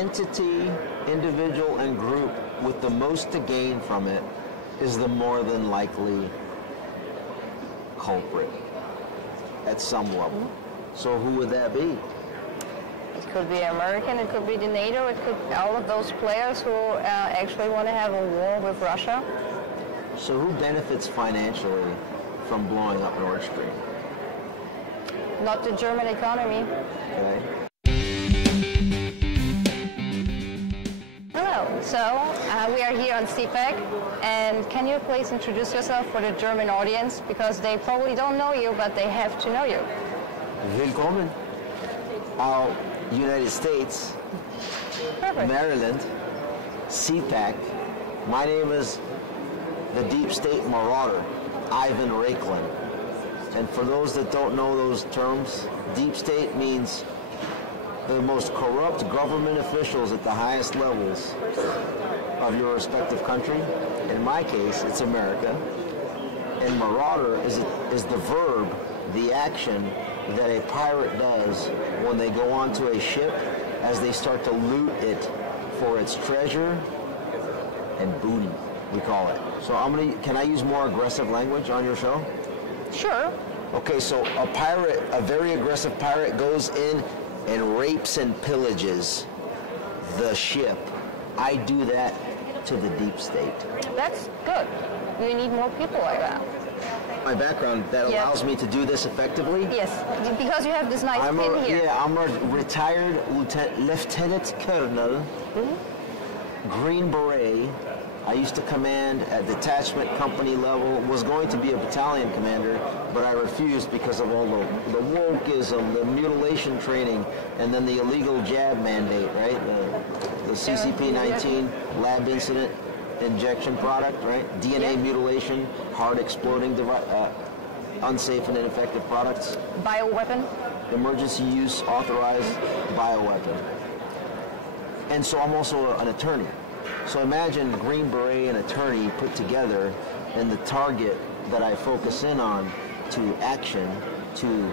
entity, individual, and group with the most to gain from it is the more than likely culprit at some level. So who would that be? It could be American, it could be the NATO, it could be all of those players who actually want to have a war with Russia. So who benefits financially from blowing up Nord Stream? Not the German economy. Okay. Hello, so we are here on CPAC, and can you please introduce yourself for the German audience, because they probably don't know you, but they have to know you. Willkommen out United States, Perfect. Maryland, CPAC. My name is the Deep State Marauder, Ivan Raiklin. And for those that don't know those terms, Deep State means the most corrupt government officials at the highest levels of your respective country. In my case, it's America. And marauder is the verb, the action that a pirate does when they go onto a ship as they start to loot it for its treasure and booty, we call it. So can I use more aggressive language on your show? Sure. Okay, so a pirate, a very aggressive pirate, goes in and rapes and pillages the ship. I do that to the Deep State. That's good. We need more people like that. My background, that allows me to do this effectively? Yes, because you have this nice pin here. Yeah, I'm a retired lieutenant colonel, Green Beret. I used to command at detachment company level, was going to be a battalion commander, but I refused because of all the wokeism, the mutilation training, and then the illegal jab mandate, right? The CCP-19 lab incident injection product, right? DNA mutilation, hard exploding unsafe and ineffective products. Bioweapon. Emergency use authorized bioweapon. And so I'm also an attorney. So imagine Green Beret and attorney put together, and the target that I focus in on to action, to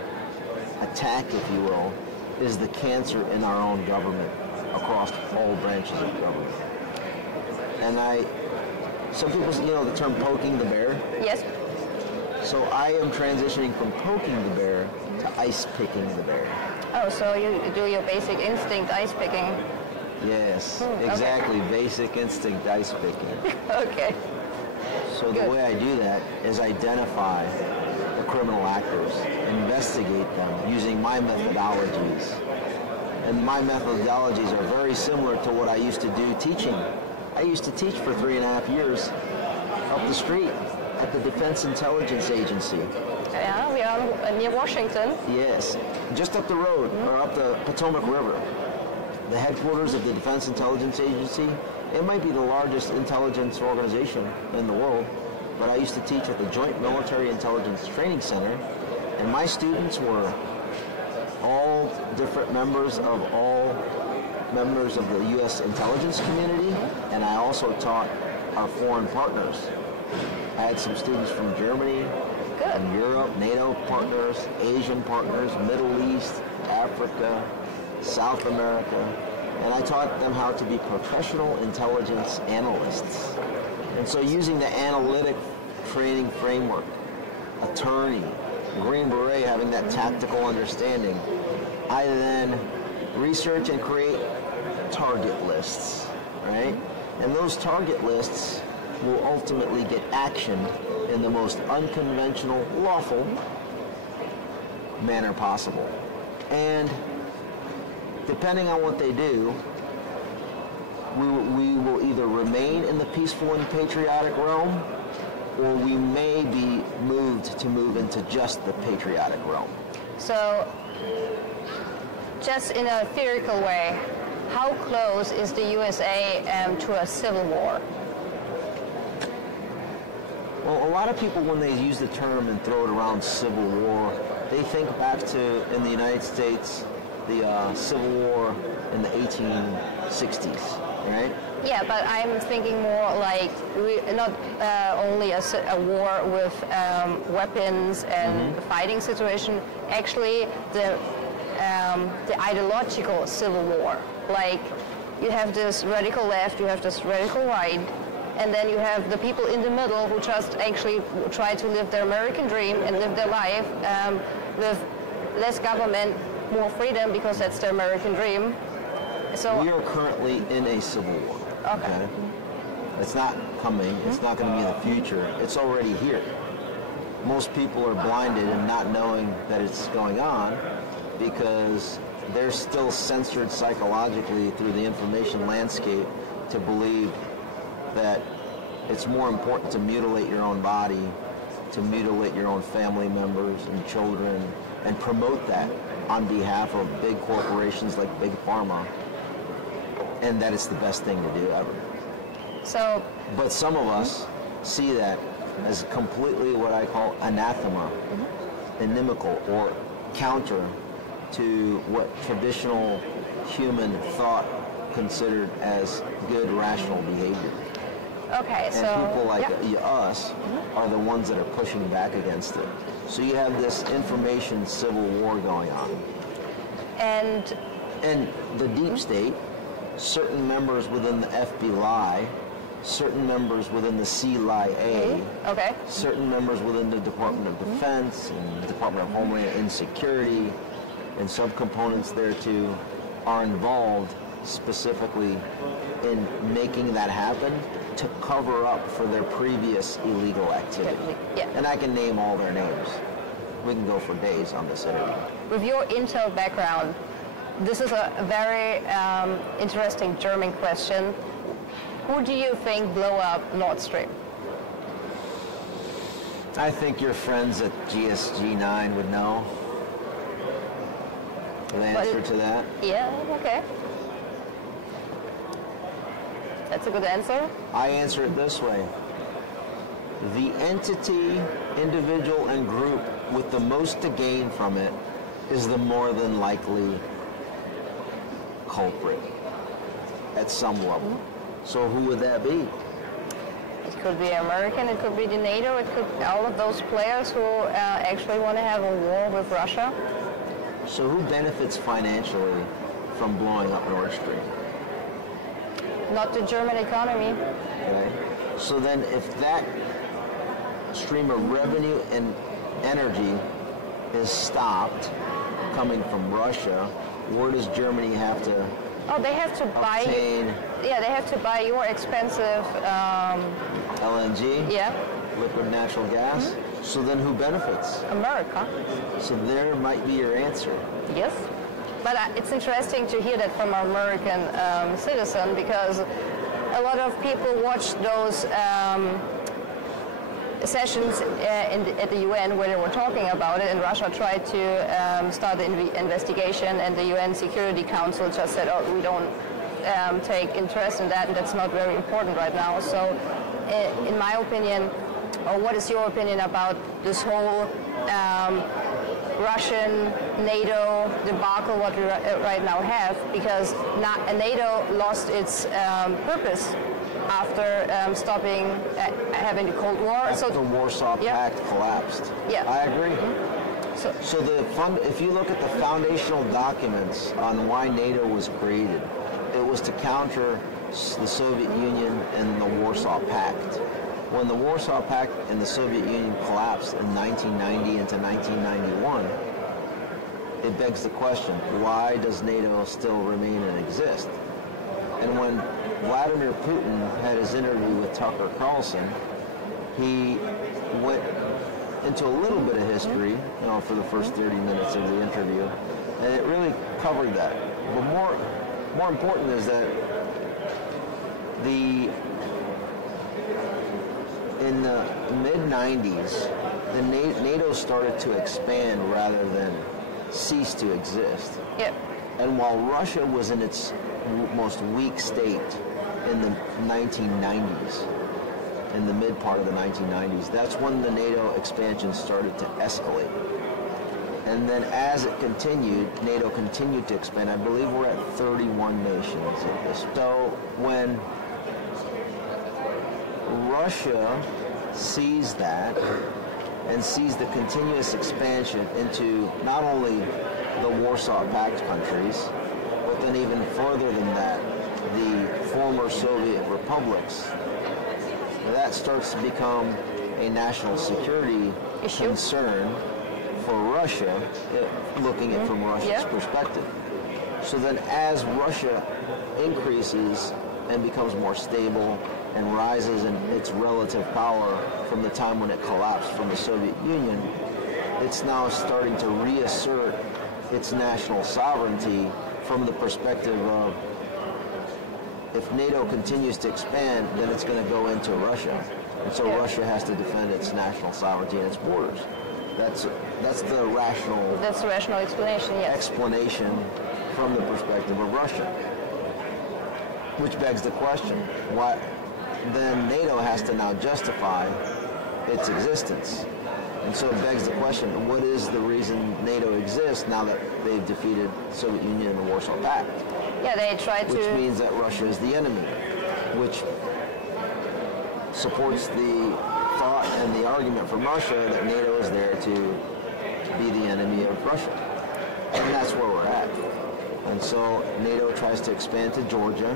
attack, if you will, is the cancer in our own government across all branches of government. And some people, the term poking the bear. Yes. So I am transitioning from poking the bear to ice picking the bear. Oh, so you do your basic instinct ice picking. Yes, exactly. Okay. Basic instinct ice picking. Okay. So the way I do that is identify the criminal actors, investigate them using my methodologies. And my methodologies are very similar to what I used to do teaching. I used to teach for 3.5 years up the street at the Defense Intelligence Agency. Yeah, we are near Washington. Yes, just up the road, or up the Potomac River. The headquarters of the Defense Intelligence Agency. It might be the largest intelligence organization in the world, but I used to teach at the Joint Military Intelligence Training Center, and my students were all different members of the U.S. intelligence community, and I also taught our foreign partners. I had some students from Germany, from Europe, NATO partners, Asian partners, Middle East, Africa, South America, and I taught them how to be professional intelligence analysts. And so using the analytic training framework, attorney, Green Beret having that tactical understanding, I then research and create target lists, right? And those target lists will ultimately get actioned in the most unconventional, lawful manner possible. And depending on what they do, we will either remain in the peaceful and patriotic realm, or we may be moved to move into just the patriotic realm. So, just in a theoretical way, how close is the USA to a civil war? Well, a lot of people, when they use the term and throw it around civil war, they think back to, in the United States, the Civil War in the 1860s, right? Yeah, but I'm thinking more like not only a war with weapons and fighting situation, actually the ideological civil war. Like you have this radical left, you have this radical right, and then you have the people in the middle who just actually try to live their American dream and live their life with less government, more freedom, because that's their American dream. So we are currently in a civil war. Okay. It's not coming. It's not going to be in the future. It's already here. Most people are blinded and not knowing that it's going on because they're still censored psychologically through the information landscape to believe that it's more important to mutilate your own body, to mutilate your own family members and children, and promote that on behalf of big corporations like Big Pharma, and that it's the best thing to do ever. So, but some of us see that as completely what I call anathema, inimical, or counter to what traditional human thought considered as good, rational behavior. okay, And so people like yeah. us are the ones that are pushing back against it. So you have this information civil war going on. And the deep state, certain members within the FBI, certain members within the CIA, okay, certain members within the Department of Defense and the Department of Homeland Security, and subcomponents there too, are involved specifically in making that happen to cover up for their previous illegal activity. Yeah. And I can name all their names. We can go for days on this interview. with your intel background, this is a very interesting German question. Who do you think blew up Nord Stream? I think your friends at GSG9 would know the answer to that. Yeah, okay. That's a good answer. I answer it this way. The entity, individual, and group with the most to gain from it is the more than likely culprit at some level. So who would that be? It could be American, it could be the NATO, it could be all of those players who actually want to have a war with Russia. So who benefits financially from blowing up Nord Stream? Not the German economy. Okay. So then if that stream of revenue and energy is stopped coming from Russia, where does Germany have to Oh, they have to buy. obtain Yeah, they have to buy your expensive. LNG, Yeah, liquid natural gas? So then who benefits? America. So there might be your answer. Yes. But it's interesting to hear that from an American citizen, because a lot of people watch those sessions at the UN where they were talking about it, and Russia tried to start the investigation, and the UN Security Council just said, oh, we don't take interest in that, and that's not very important right now. So in my opinion, or what is your opinion about this whole Russian NATO debacle what we right now have, because NATO lost its purpose after stopping having the Cold War. After the Warsaw Pact collapsed. Yeah. I agree. So if you look at the foundational documents on why NATO was created, it was to counter the Soviet Union and the Warsaw Pact. When the Warsaw Pact and the Soviet Union collapsed in 1990 into 1991, it begs the question, why does NATO still remain and exist? And when Vladimir Putin had his interview with Tucker Carlson, he went into a little bit of history, for the first 30 minutes of the interview, and it really covered that. But more important is that in the mid-90s, the NATO started to expand rather than cease to exist. Yep. And while Russia was in its most weak state in the 1990s, in the mid part of the 1990s, that's when the NATO expansion started to escalate. And then as it continued, NATO continued to expand. I believe we're at 31 nations at this. So when Russia sees that and sees the continuous expansion into not only the Warsaw Pact countries, but then even further than that, the former Soviet republics, that starts to become a national security concern for Russia, looking at it from Russia's perspective. So then as Russia increases and becomes more stable and rises in its relative power from the time when it collapsed from the Soviet Union, it's now starting to reassert its national sovereignty from the perspective of, if NATO continues to expand, then it's going to go into Russia. And so Russia has to defend its national sovereignty and its borders. That's the rational... That's the rational explanation, yes. Explanation from the perspective of Russia. Which begs the question, why then NATO has to now justify its existence. And so it begs the question, what is the reason NATO exists now that they've defeated the Soviet Union and the Warsaw Pact? Yeah, they tried to... Which means that Russia is the enemy, which supports the thought and the argument from Russia that NATO is there to be the enemy of Russia. And that's where we're at. And so NATO tries to expand to Georgia.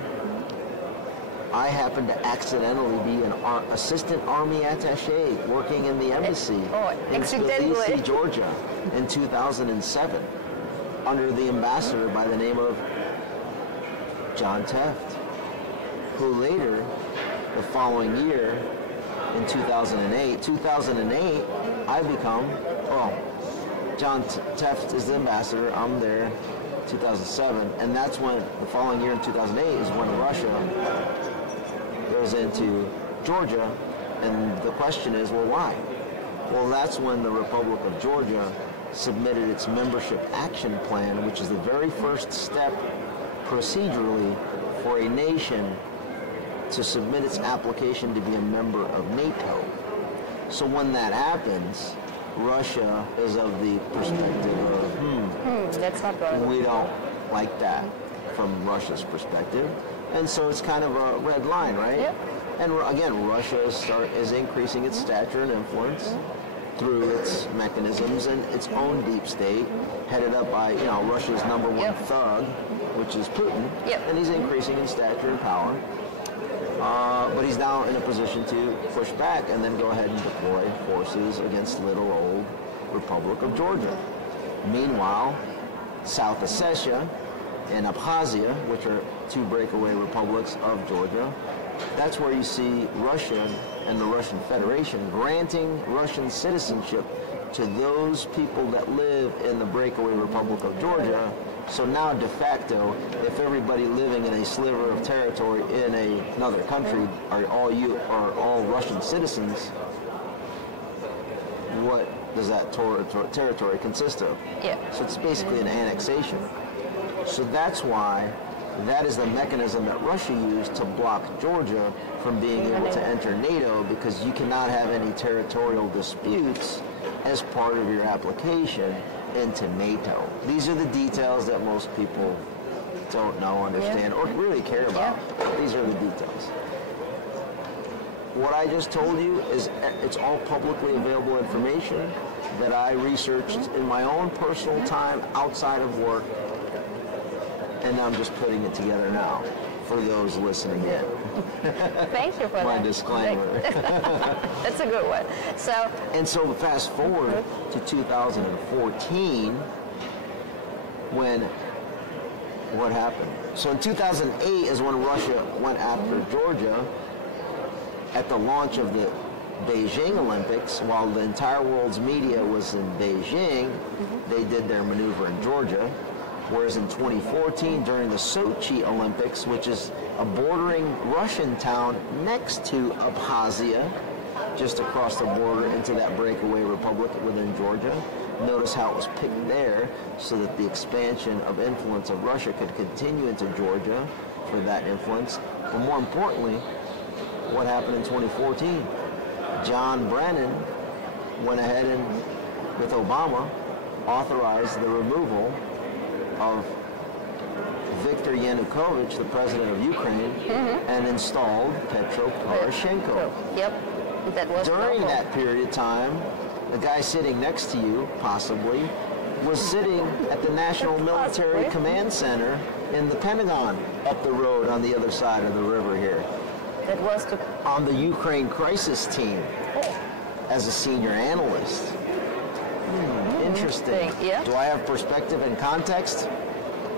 I happen to accidentally be an assistant army attaché working in the embassy in Tbilisi, Georgia in 2007 under the ambassador by the name of John Teft, who later, the following year, in 2008, I become, John Teft is the ambassador, I'm there, 2007, and that's when, the following year in 2008 is when Russia goes into Georgia, and the question is, well, why? Well, that's when the Republic of Georgia submitted its membership action plan, which is the very first step procedurally for a nation to submit its application to be a member of NATO. So when that happens, Russia is of the perspective of, that's not good. We don't like that from Russia's perspective. And so it's kind of a red line, right? Yep. And again, Russia is increasing its stature and influence through its mechanisms and its own deep state, headed up by, Russia's number one thug, which is Putin. Yep. And he's increasing in stature and power. But he's now in a position to push back and then go ahead and deploy forces against little old Republic of Georgia. Meanwhile, South Ossetia and Abkhazia, which are two breakaway republics of Georgia, that's where you see Russia and the Russian Federation granting Russian citizenship to those people that live in the breakaway Republic of Georgia. So now, de facto, if everybody living in a sliver of territory in another country are all Russian citizens, what does that territory consist of? Yeah. So it's basically an annexation. So that's why that is the mechanism that Russia used to block Georgia from being able to enter NATO, because you cannot have any territorial disputes as part of your application into NATO. These are the details that most people don't know, understand, or really care about. These are the details. What I just told you is it's all publicly available information that I researched in my own personal time outside of work, and I'm just putting it together now for those listening in. Thank you for my that. disclaimer. That's a good one. So fast forward to 2014, what happened? So in 2008 is when Russia went after Georgia at the launch of the Beijing Olympics. While the entire world's media was in Beijing, they did their maneuver in Georgia. Whereas in 2014, during the Sochi Olympics, which is a bordering Russian town next to Abkhazia, just across the border into that breakaway republic within Georgia, notice how it was picked there so that the expansion of influence of Russia could continue into Georgia for that influence. But more importantly, what happened in 2014? John Brennan went ahead and, with Obama, authorized the removal of Viktor Yanukovych, the president of Ukraine, and installed Petro Poroshenko. That was during that period of time. The guy sitting next to you, possibly, was sitting at the National Military Command Center in the Pentagon up the road on the other side of the river here. That was on the Ukraine crisis team as a senior analyst. Interesting. Yeah. Do I have perspective and context?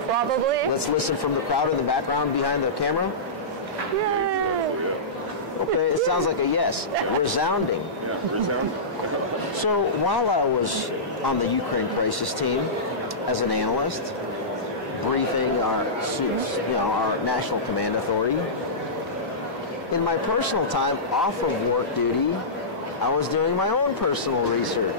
Probably. Let's listen from the crowd in the background behind the camera. Okay, it sounds like a yes. Resounding. Yeah, resounding. So while I was on the Ukraine crisis team as an analyst, briefing our National Command Authority, in my personal time off of work duty, I was doing my own personal research.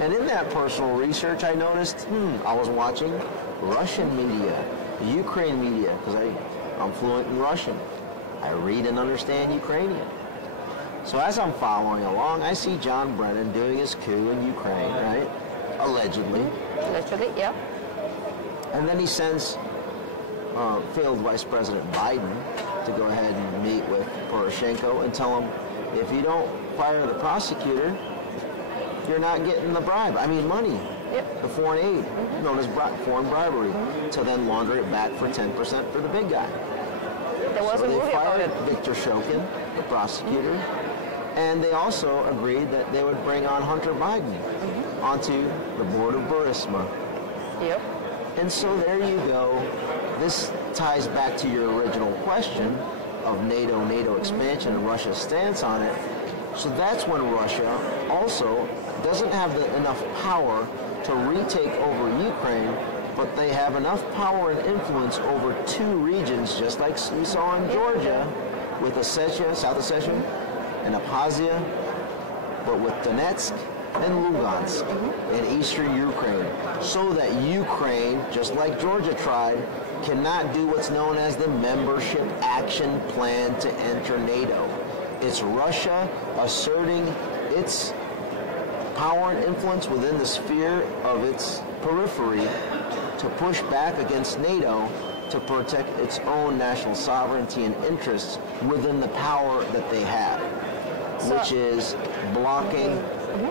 And in that personal research, I noticed, I was watching Russian media, Ukraine media, because I'm fluent in Russian. I read and understand Ukrainian. So as I'm following along, I see John Brennan doing his coup in Ukraine, right? Allegedly. Allegedly, yeah. And then he sends failed Vice President Biden to go ahead and meet with Poroshenko and tell him, if you don't fire the prosecutor, you're not getting the bribe. I mean, money. Yep. The foreign aid, known as foreign bribery, to then launder it back for 10% for the big guy. There was a movie about it. Victor Shokin, the prosecutor, and they also agreed that they would bring on Hunter Biden onto the board of Burisma. Yep. And so there you go. This ties back to your original question of NATO expansion and Russia's stance on it. So that's when Russia also doesn't have enough power to retake over Ukraine, but they have enough power and influence over two regions, just like we saw in Georgia with Ossetia, South Ossetia, and Abkhazia, but with Donetsk and Lugansk in eastern Ukraine, so that Ukraine, just like Georgia tried, cannot do what's known as the Membership Action Plan to enter NATO. It's Russia asserting its power and influence within the sphere of its periphery to push back against NATO to protect its own national sovereignty and interests within the power that they have, which is blocking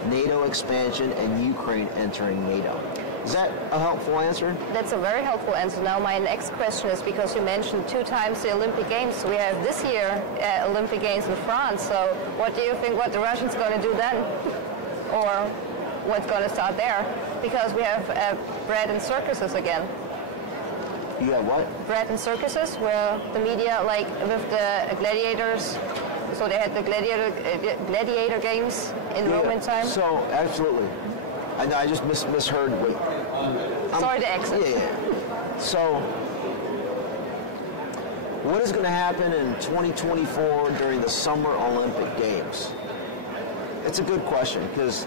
NATO expansion and Ukraine entering NATO. Is that a helpful answer? That's a very helpful answer. Now my next question is, because you mentioned 2 times the Olympic Games. We have this year Olympic Games in France. So what do you think what the Russians going to do then? Or what's going to start there? Because we have bread and circuses again. You have what? Bread and circuses, where the media, like with the gladiators, so they had the gladiator games in Roman time. So, absolutely. I just misheard. Sorry, the accent. Yeah. So, what is going to happen in 2024 during the Summer Olympic Games? It's a good question, because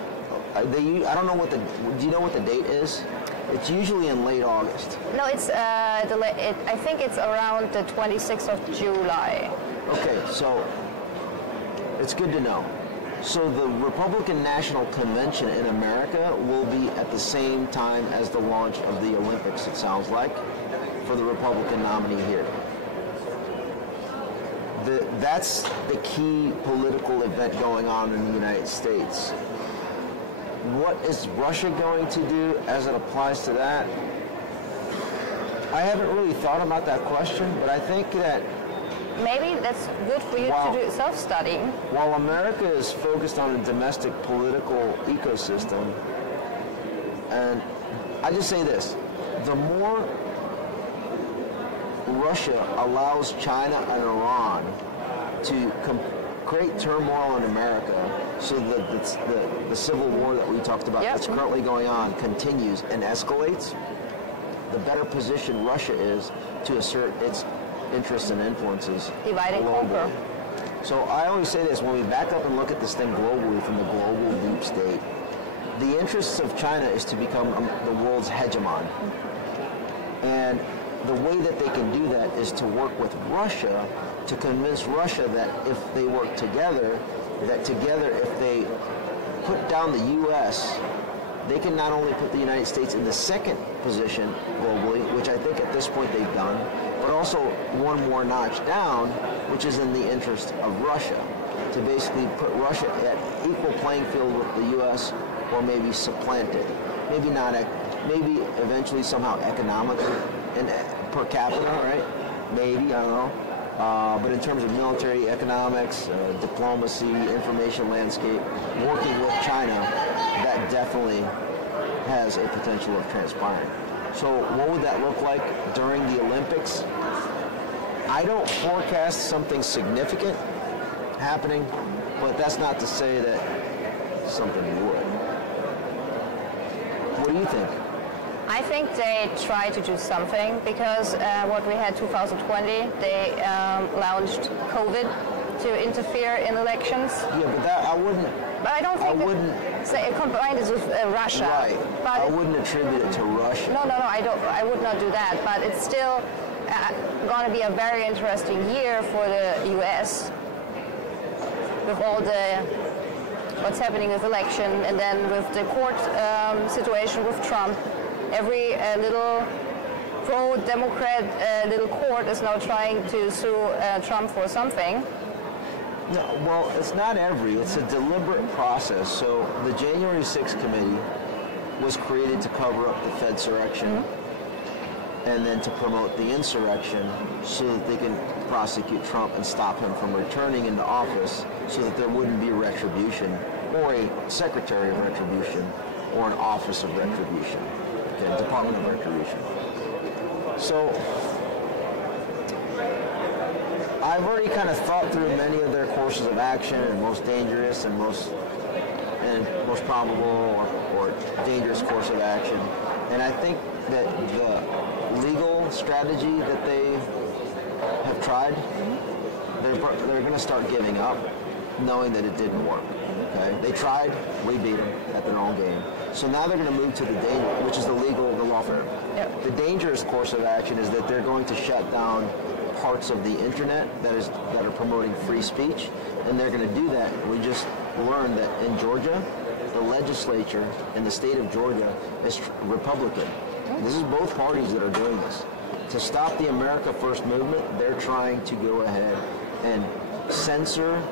I don't know what do you know what the date is? It's usually in late August. No, it's I think it's around the 26th of July. Okay, so it's good to know. So the Republican National Convention in America will be at the same time as the launch of the Olympics, it sounds like, for the Republican nominee here. That's the key political event going on in the United States. What is Russia going to do as it applies to that? I haven't really thought about that question, but I think that maybe that's good for you to do self-studying. While America is focused on a domestic political ecosystem, and I just say this, the more Russia allows China and Iran to create turmoil in America, so that the civil war that we talked about that's currently going on continues and escalates, the better position Russia is to assert its interests and influences divide and conquer. So I always say this, when we back up and look at this thing globally from the global deep state, the interests of China is to become the world's hegemon. And the way that they can do that is to work with Russia to convince Russia that if they work together, if they put down the U.S., they can not only put the United States in the second position globally, which I think at this point they've done, but also one more notch down, which is in the interest of Russia, to basically put Russia at equal playing field with the U.S. or maybe supplant it. Maybe not maybe eventually somehow economically and per capita, right? Maybe, I don't know. But in terms of military economics, diplomacy, information landscape, working with China, that definitely has a potential of transpiring. So what would that look like during the Olympics? I don't forecast something significant happening, but that's not to say that something would. What do you think? I think they try to do something because what we had 2020, they launched COVID to interfere in elections. Yeah, but that I wouldn't. But I don't think say combine this with Russia. Right. But I wouldn't attribute it to Russia. No, I don't. I would not do that. But it's still going to be a very interesting year for the U.S. with all the what's happening with election, and then with the court situation with Trump. Every little pro-Democrat little court is now trying to sue Trump for something. No, well, it's not every. It's a deliberate process. So the January 6th committee was created to cover up the Fedsurrection and then to promote the insurrection so that they can prosecute Trump and stop him from returning into office so that there wouldn't be retribution or a secretary of retribution or an office of retribution. Okay, Department of Retribution. So I've already kind of thought through many of their courses of action, and most dangerous and most probable or dangerous course of action. And I think that the legal strategy that they have tried, they're going to start giving up, knowing that it didn't work. Okay, they tried, we beat them at their own game. So now they're going to move to the danger, which is the lawfare. Yep. The dangerous course of action is that they're going to shut down parts of the internet that are promoting free speech, and they're going to do that. We just learned that in Georgia, the legislature in the state of Georgia is Republican. This is both parties that are doing this. To stop the America First movement, they're trying to go ahead and censor.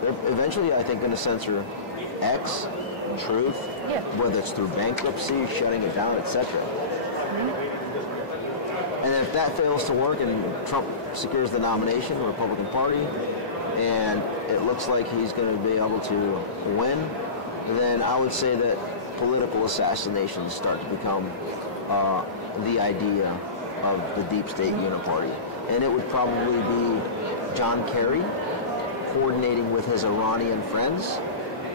They're eventually, I think, going to censor X, Truth, whether it's through bankruptcy, shutting it down, etc. And if that fails to work and Trump secures the nomination, the Republican Party, and it looks like he's going to be able to win, then I would say that political assassinations start to become the idea of the deep state uniparty. And it would probably be John Kerry coordinating with his Iranian friends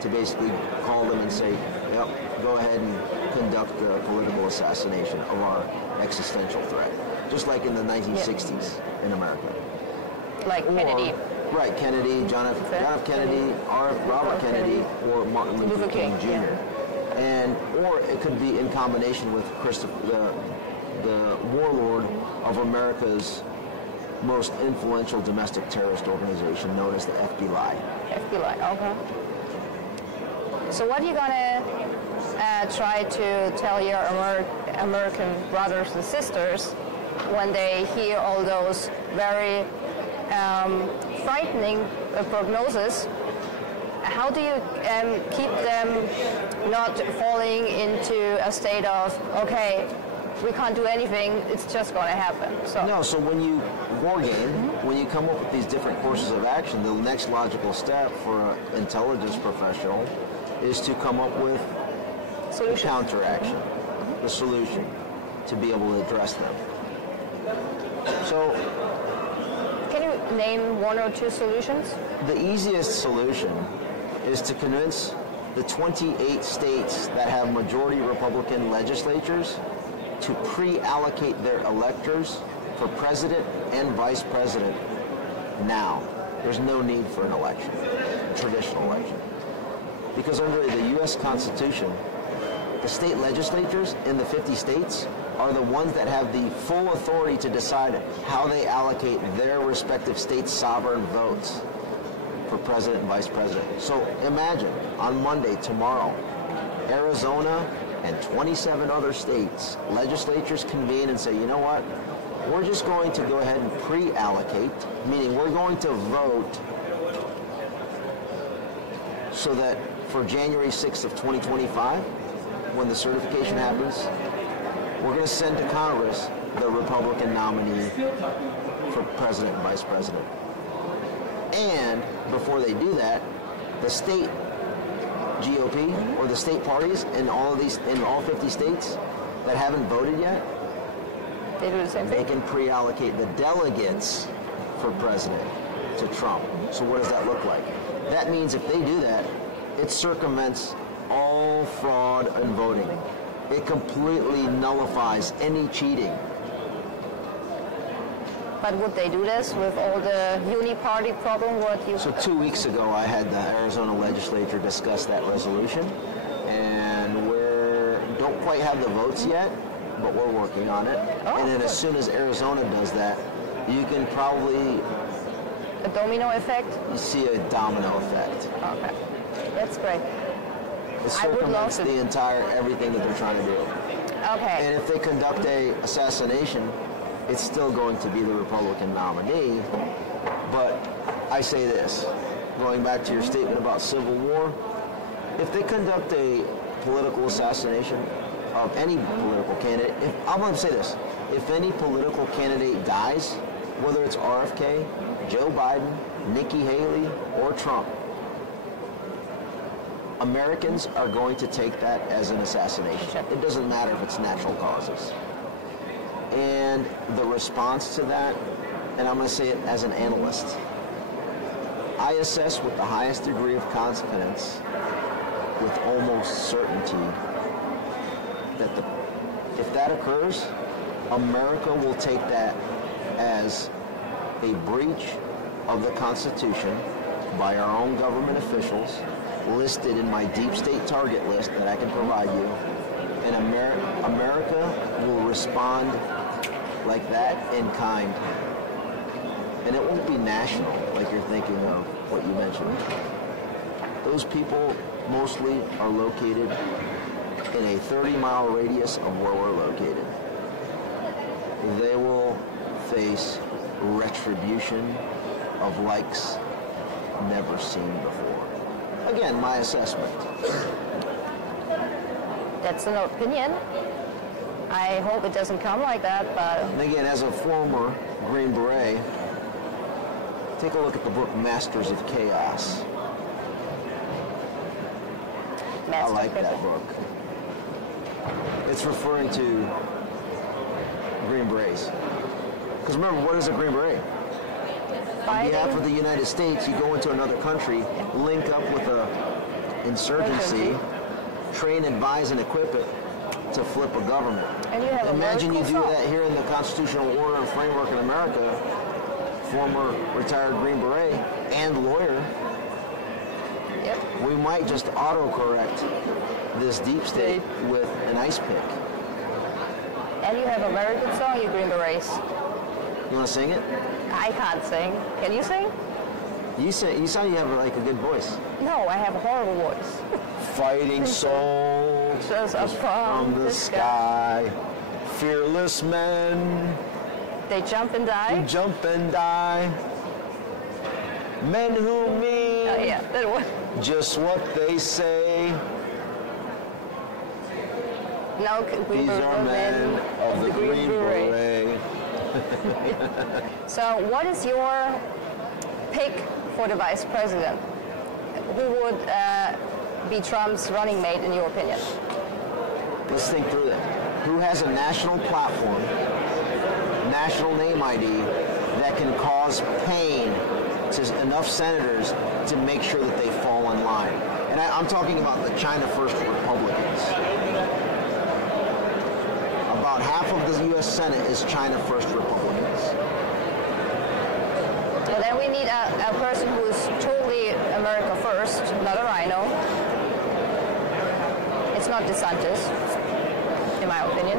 to basically call them and say, yep, go ahead and conduct a political assassination of our existential threat. Just like in the 1960s in America. Like Kennedy. Right, Kennedy, John F. Kennedy, Robert Kennedy, or Martin Luther King Jr. And or it could be in combination with the warlord of America's most influential domestic terrorist organization known as the FBI. FBI, okay. So what are you going to try to tell your American brothers and sisters when they hear all those very frightening prognoses? How do you keep them not falling into a state of, okay, we can't do anything, it's just going to happen? So when you war game, when you come up with these different courses of action, the next logical step for an intelligence professional is to come up with a counteraction, the solution, to be able to address them. So, can you name one or two solutions? The easiest solution is to convince the 28 states that have majority Republican legislatures to pre-allocate their electors for president and vice president now. There's no need for an election, a traditional election. Because under the U.S. Constitution, the state legislatures in the 50 states are the ones that have the full authority to decide how they allocate their respective states' sovereign votes for president and vice president. So imagine, on Monday, tomorrow, Arizona and 27 other states, legislatures convene and say, you know what, we're just going to go ahead and pre-allocate, meaning we're going to vote so that for January 6th of 2025, when the certification happens, we're going to send to Congress the Republican nominee for president and vice president. And before they do that, the state GOP or the state parties in all 50 states that haven't voted yet, they do the same thing. They can pre-allocate the delegates for president to Trump. So what does that look like? That means if they do that, it circumvents all fraud and voting. It completely nullifies any cheating. But would they do this with all the uni-party problem? So 2 weeks ago, I had the Arizona legislature discuss that resolution, and we don't quite have the votes yet, but we're working on it. Oh, and then good. As soon as Arizona does that, you can probably... A domino effect? You see a domino effect. Okay, that's great. It circumvents the entire everything that they're trying to do. Okay. And if they conduct a assassination, it's still going to be the Republican nominee. But I say this, going back to your statement about civil war, if they conduct a political assassination of any political candidate, I'm going to say this, if any political candidate dies, whether it's RFK, Joe Biden, Nikki Haley, or Trump, Americans are going to take that as an assassination. It doesn't matter if it's natural causes. And the response to that, and I'm going to say it as an analyst, I assess with the highest degree of confidence, with almost certainty, that if that occurs, America will take that as a breach of the Constitution by our own government officials, listed in my deep state target list that I can provide you, and America will respond like that in kind. And it won't be national, like you're thinking of what you mentioned. Those people mostly are located in a 30-mile radius of where we're located. They will face retribution of likes never seen before. Again, my assessment. That's an opinion. I hope it doesn't come like that, but... And again, as a former Green Beret, take a look at the book Masters of Chaos. I like that book. It's referring to Green Berets. Because remember, what is a Green Beret? On behalf of the United States, you go into another country, link up with a insurgency, train, advise, and equip it to flip a government. And you have Imagine you do that here in the constitutional order and framework in America, former retired Green Beret and lawyer. Yep. We might just autocorrect this deep state with an ice pick. And you have a very good song, you Green Berets. You want to sing it? I can't sing. Can you sing? You sound you have like a good voice. No, I have a horrible voice. Fighting soldiers up from the sky, fearless men. They jump and die. Who jump and die. Men who mean that one. just what they say. Now, these are men of the Green Beret. So, what is your pick for the vice president? Who would be Trump's running mate, in your opinion? Let's think through that. Who has a national platform, national name ID, that can cause pain to enough senators to make sure that they fall in line? And I'm talking about the China First Republicans. About half of the U.S. Senate is China First Republicans. Well, then we need a person who's totally America first, not a rhino. It's not DeSantis, in my opinion.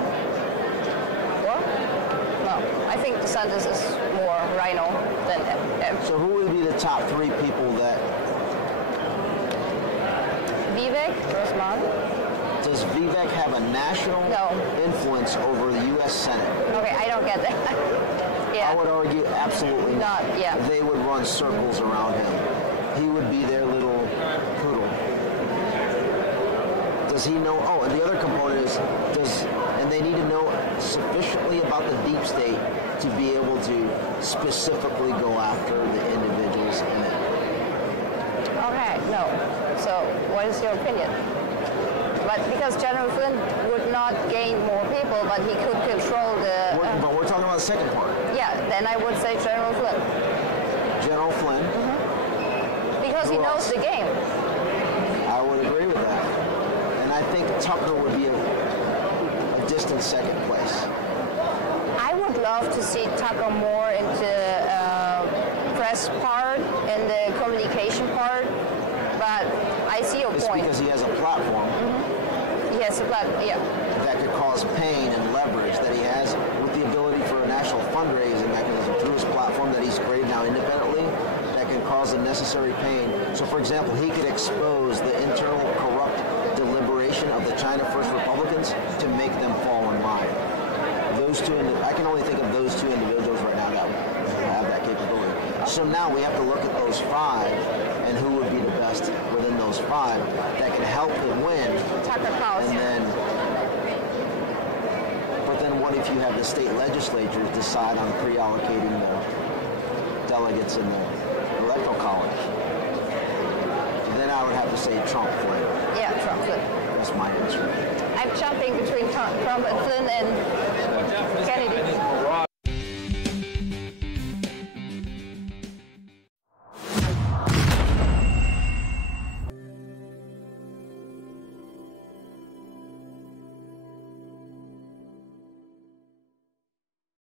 Or? No, I think DeSantis is more rhino than ehem. So who would be the top three people that... Vivek, first man. Does Vivek have a national influence over the U.S. Senate? Okay, I don't get that. Yeah. I would argue absolutely not. Yeah. They would run circles around him. He would be their little poodle. Does he know? Oh, and the other component is, and they need to know sufficiently about the deep state to be able to specifically go after the individuals in it. Okay, no. So what is your opinion? But because General Flynn would not gain more people, but he could control the... But we're talking about the second part. Yeah, then I would say General Flynn. General Flynn? Because he knows the game. I would agree with that. And I think Tucker would be a distant second place. I would love to see Tucker more into press part and the communication part, but I see your It's point. because he has a platform. He has a platform, yeah. That could cause pain and leverage that he has with the ability for a national fundraising mechanism through his platform that he's created now independently that can cause the necessary pain. So, for example, he could expose the internal corrupt deliberation of the China First Republicans to make them fall in line. Those two, I can only think of those two individuals right now that have that capability. So now we have to look at those five and who would be the best within those five that can help him win. Tucker Carlson. And then, but then what if you have the state legislatures decide on pre-allocating the delegates in the electoral college? Then I would have to say Trump Flynn. Yeah, Trump Flynn. That's my answer. I'm jumping between Trump and Flynn and Kennedy.